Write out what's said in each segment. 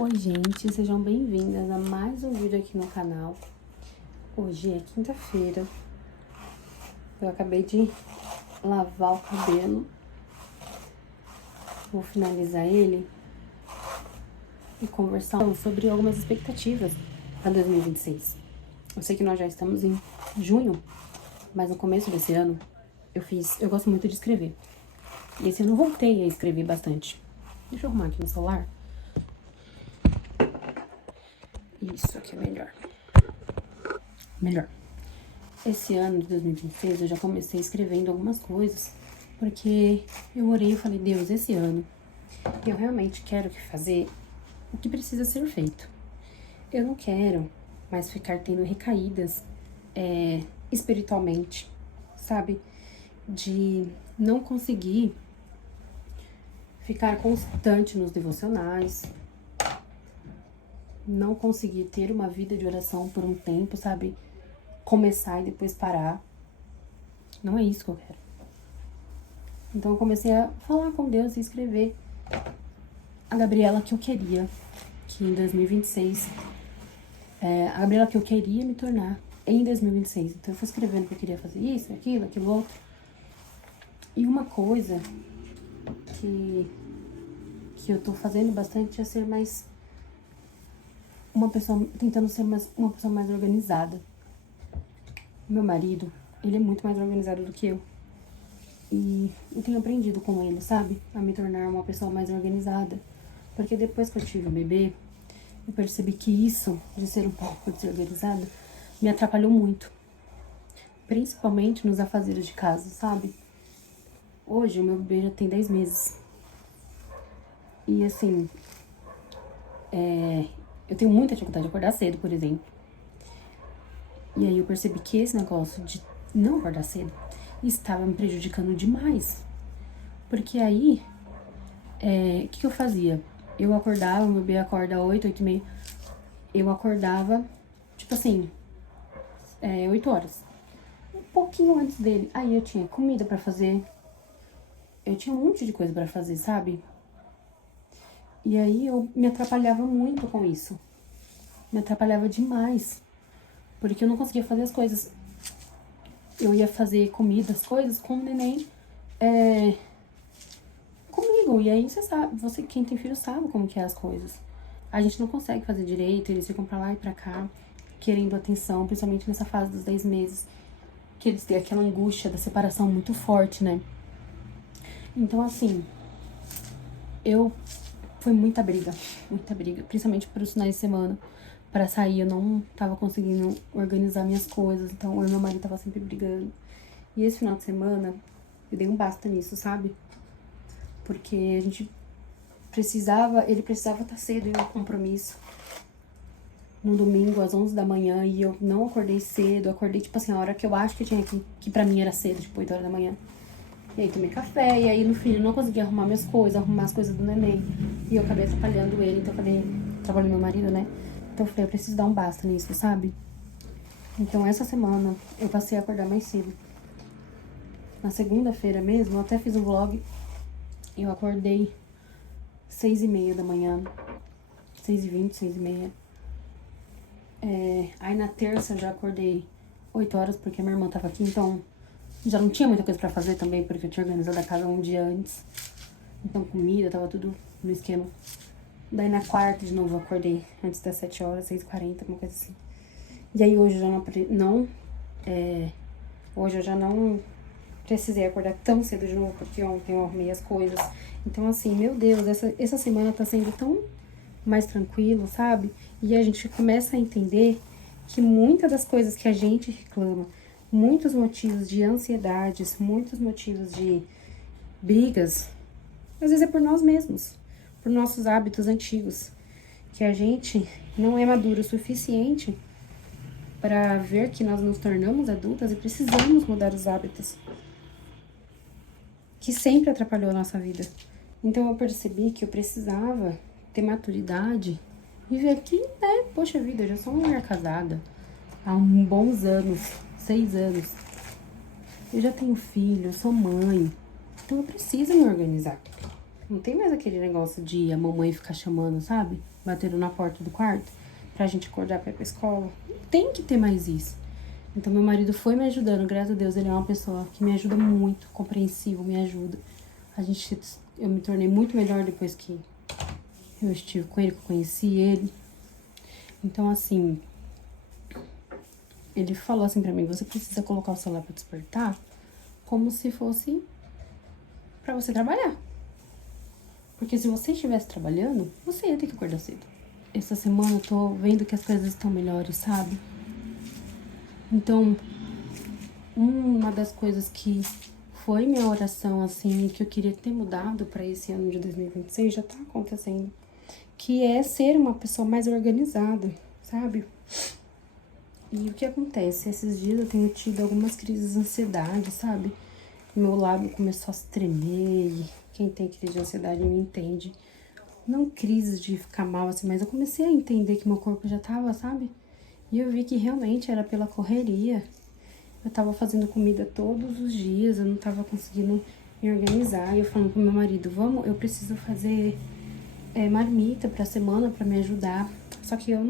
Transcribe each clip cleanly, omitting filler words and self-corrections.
Oi gente, sejam bem-vindas a mais um vídeo aqui no canal. Hoje é quinta-feira. Eu acabei de lavar o cabelo. Vou finalizar ele e conversar sobre algumas expectativas para 2026. Eu sei que nós já estamos em junho, mas no começo desse ano eu gosto muito de escrever. E esse ano eu voltei a escrever bastante. Deixa eu arrumar aqui no celular. Isso aqui é melhor. Esse ano de 2026 eu já comecei escrevendo algumas coisas, porque eu orei e falei, Deus, esse ano eu realmente quero fazer o que precisa ser feito. Eu não quero mais ficar tendo recaídas espiritualmente, sabe? De não conseguir ficar constante nos devocionais, não conseguir ter uma vida de oração por um tempo, sabe? Começar e depois parar. Não é isso que eu quero. Então eu comecei a falar com Deus e escrever a Gabriela que eu queria, que em 2026, a Gabriela que eu queria me tornar em 2026. Então eu fui escrevendo que eu queria fazer isso, aquilo outro. E uma coisa que eu tô fazendo bastante é ser mais tentando ser uma pessoa mais organizada. Meu marido, ele é muito mais organizado do que eu. E eu tenho aprendido com ele, sabe? A me tornar uma pessoa mais organizada. Porque depois que eu tive o bebê, eu percebi que isso, de ser um pouco desorganizada, me atrapalhou muito. Principalmente nos afazeres de casa, sabe? Hoje o meu bebê já tem 10 meses. E assim, eu tenho muita dificuldade de acordar cedo, por exemplo. E aí eu percebi que esse negócio de não acordar cedo estava me prejudicando demais. Porque aí, o que eu fazia? Eu acordava, meu bebê acorda 8, 8h30. Eu acordava, tipo assim, 8 horas. Um pouquinho antes dele. Aí eu tinha comida pra fazer. Eu tinha um monte de coisa pra fazer, sabe? E aí eu me atrapalhava muito com isso. Me atrapalhava demais. Porque eu não conseguia fazer as coisas. Eu ia fazer comida, as coisas com o neném comigo. E aí você sabe, quem tem filho sabe como que é as coisas. A gente não consegue fazer direito, eles ficam pra lá e pra cá, querendo atenção, principalmente nessa fase dos 10 meses. Que eles têm aquela angústia da separação muito forte, né? Então, assim, foi muita briga, principalmente pros finais de semana. Pra sair, eu não tava conseguindo organizar minhas coisas, então eu e meu marido tava sempre brigando. E esse final de semana, eu dei um basta nisso, sabe? Porque ele precisava estar cedo em um compromisso. No domingo, às 11 da manhã, e eu não acordei cedo, eu acordei, tipo assim, a hora que eu acho que eu tinha que pra mim era cedo, tipo 8 horas da manhã. E aí tomei café, e aí no fim eu não consegui arrumar minhas coisas, arrumar as coisas do neném. E eu acabei atrapalhando ele, então eu falei, atrapalhando meu marido, né? Então eu falei, eu preciso dar um basta nisso, sabe? Então essa semana eu passei a acordar mais cedo. Na segunda-feira mesmo, eu até fiz um vlog. Eu acordei 6h30 da manhã. 6h20, 6h30. Aí na terça eu já acordei 8 horas, porque minha irmã tava aqui, então já não tinha muita coisa pra fazer também, porque eu tinha organizado a casa um dia antes. Então comida, tava tudo no esquema. Daí na quarta, de novo, eu acordei antes das 7 horas, 6h40, alguma coisa assim. E aí hoje eu já não precisei acordar tão cedo de novo, porque ontem eu arrumei as coisas. Então assim, meu Deus, essa semana tá sendo tão mais tranquilo, sabe? E a gente começa a entender que muitas das coisas que a gente reclama, muitos motivos de ansiedades, muitos motivos de brigas, às vezes é por nós mesmos, por nossos hábitos antigos, que a gente não é maduro o suficiente para ver que nós nos tornamos adultas e precisamos mudar os hábitos que sempre atrapalhou a nossa vida. Então eu percebi que eu precisava ter maturidade e ver que, poxa vida, eu já sou uma mulher casada há bons anos, 6 anos. Eu já tenho filho, sou mãe, então eu preciso me organizar. Não tem mais aquele negócio de a mamãe ficar chamando, sabe? batendo na porta do quarto pra gente acordar pra ir pra escola. Tem que ter mais isso. Então, meu marido foi me ajudando, graças a Deus, ele é uma pessoa que me ajuda muito, compreensivo, me ajuda. Eu me tornei muito melhor depois que eu estive com ele, que eu conheci ele. Então, assim, ele falou assim pra mim, você precisa colocar o celular pra despertar como se fosse pra você trabalhar. Porque se você estivesse trabalhando, você ia ter que acordar cedo. Essa semana eu tô vendo que as coisas estão melhores, sabe? Então, uma das coisas que foi minha oração, assim, que eu queria ter mudado pra esse ano de 2026, já tá acontecendo. Que é ser uma pessoa mais organizada, sabe? E o que acontece? Esses dias eu tenho tido algumas crises de ansiedade, sabe? Meu lábio começou a se tremer, e quem tem crise de ansiedade me entende. Não crises de ficar mal, assim, mas eu comecei a entender que meu corpo já tava, sabe? E eu vi que realmente era pela correria. Eu tava fazendo comida todos os dias, eu não tava conseguindo me organizar. E eu falando pro meu marido, eu preciso fazer marmita pra semana pra me ajudar. Só que eu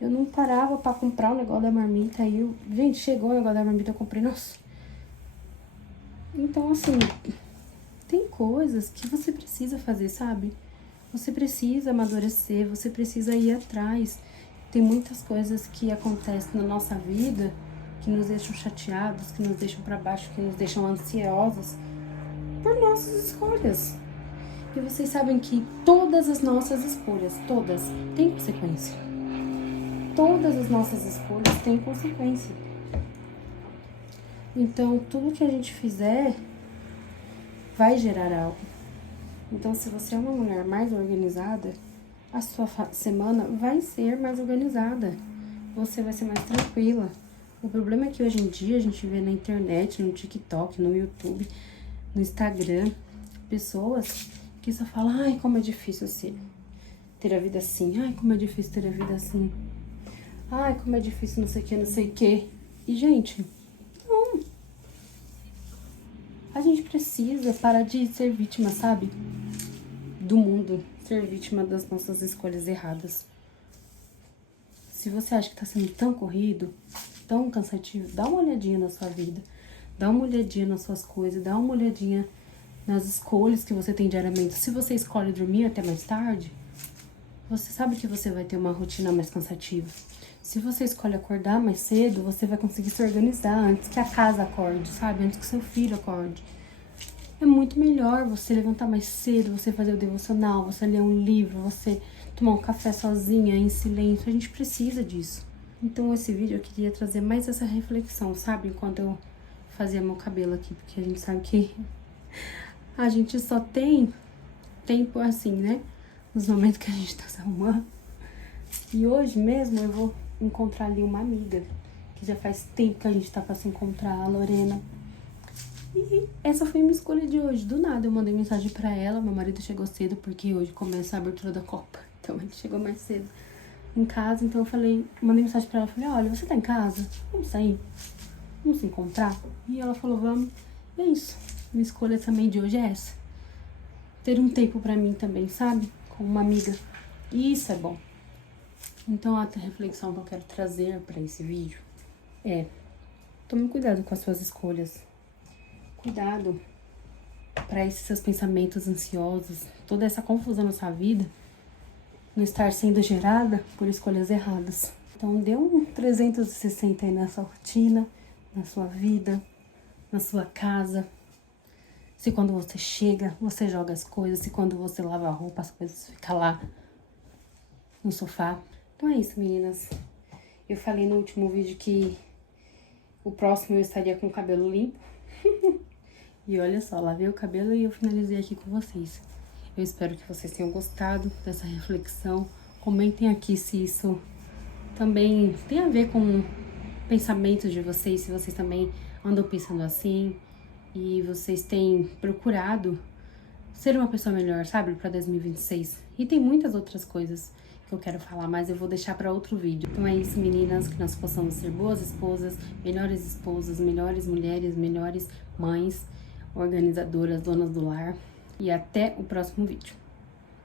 não parava pra comprar o negócio da marmita. Aí, gente, chegou o negócio da marmita, eu comprei, nossa. Então, assim, tem coisas que você precisa fazer, sabe? Você precisa amadurecer, você precisa ir atrás. Tem muitas coisas que acontecem na nossa vida que nos deixam chateados, que nos deixam pra baixo, que nos deixam ansiosos por nossas escolhas. E vocês sabem que todas as nossas escolhas, todas, têm consequência. Todas as nossas escolhas têm consequência. Então, tudo que a gente fizer vai gerar algo. Então, se você é uma mulher mais organizada, a sua semana vai ser mais organizada. Você vai ser mais tranquila. O problema é que hoje em dia a gente vê na internet, no TikTok, no YouTube, no Instagram, pessoas que só falam, ai, como é difícil ter a vida assim. Ai, como é difícil ter a vida assim. Ai, como é difícil não sei o que, não sei o que. E, gente, não. A gente precisa parar de ser vítima, sabe? Do mundo. Ser vítima das nossas escolhas erradas. Se você acha que tá sendo tão corrido, tão cansativo, dá uma olhadinha na sua vida. Dá uma olhadinha nas suas coisas. Dá uma olhadinha nas escolhas que você tem diariamente. Se você escolhe dormir até mais tarde, você sabe que você vai ter uma rotina mais cansativa. Se você escolhe acordar mais cedo, você vai conseguir se organizar antes que a casa acorde, sabe? Antes que seu filho acorde. É muito melhor você levantar mais cedo, você fazer o devocional, você ler um livro, você tomar um café sozinha, em silêncio. A gente precisa disso. Então, esse vídeo eu queria trazer mais essa reflexão, sabe? Enquanto eu fazia meu cabelo aqui, porque a gente sabe que a gente só tem tempo assim, né? Nos momentos que a gente tá se arrumando. E hoje mesmo eu vou encontrar ali uma amiga, que já faz tempo que a gente tá pra se encontrar, a Lorena. E essa foi a minha escolha de hoje. Do nada eu mandei mensagem pra ela, meu marido chegou cedo, porque hoje começa a abertura da Copa. Então ele chegou mais cedo em casa, então eu mandei mensagem pra ela, falei, olha, você tá em casa? Vamos sair? Vamos se encontrar? E ela falou, vamos. E é isso. Minha escolha também de hoje é essa. Ter um tempo pra mim também, sabe? Com uma amiga. E isso é bom. Então, a reflexão que eu quero trazer pra esse vídeo é: tome cuidado com as suas escolhas. Cuidado pra esses seus pensamentos ansiosos, toda essa confusão na sua vida não estar sendo gerada por escolhas erradas. Então, dê um 360 aí na sua rotina, na sua vida, na sua casa. Se quando você chega, você joga as coisas. Se quando você lava a roupa, as coisas ficam lá no sofá. Então é isso, meninas. Eu falei no último vídeo que o próximo eu estaria com o cabelo limpo. E olha só, lavei o cabelo e eu finalizei aqui com vocês. Eu espero que vocês tenham gostado dessa reflexão. Comentem aqui se isso também tem a ver com pensamentos de vocês, se vocês também andam pensando assim e vocês têm procurado ser uma pessoa melhor, sabe, para 2026. E tem muitas outras coisas que eu quero falar, mas eu vou deixar para outro vídeo. Então é isso, meninas, que nós possamos ser boas esposas, melhores mulheres, melhores mães, organizadoras, donas do lar. E até o próximo vídeo.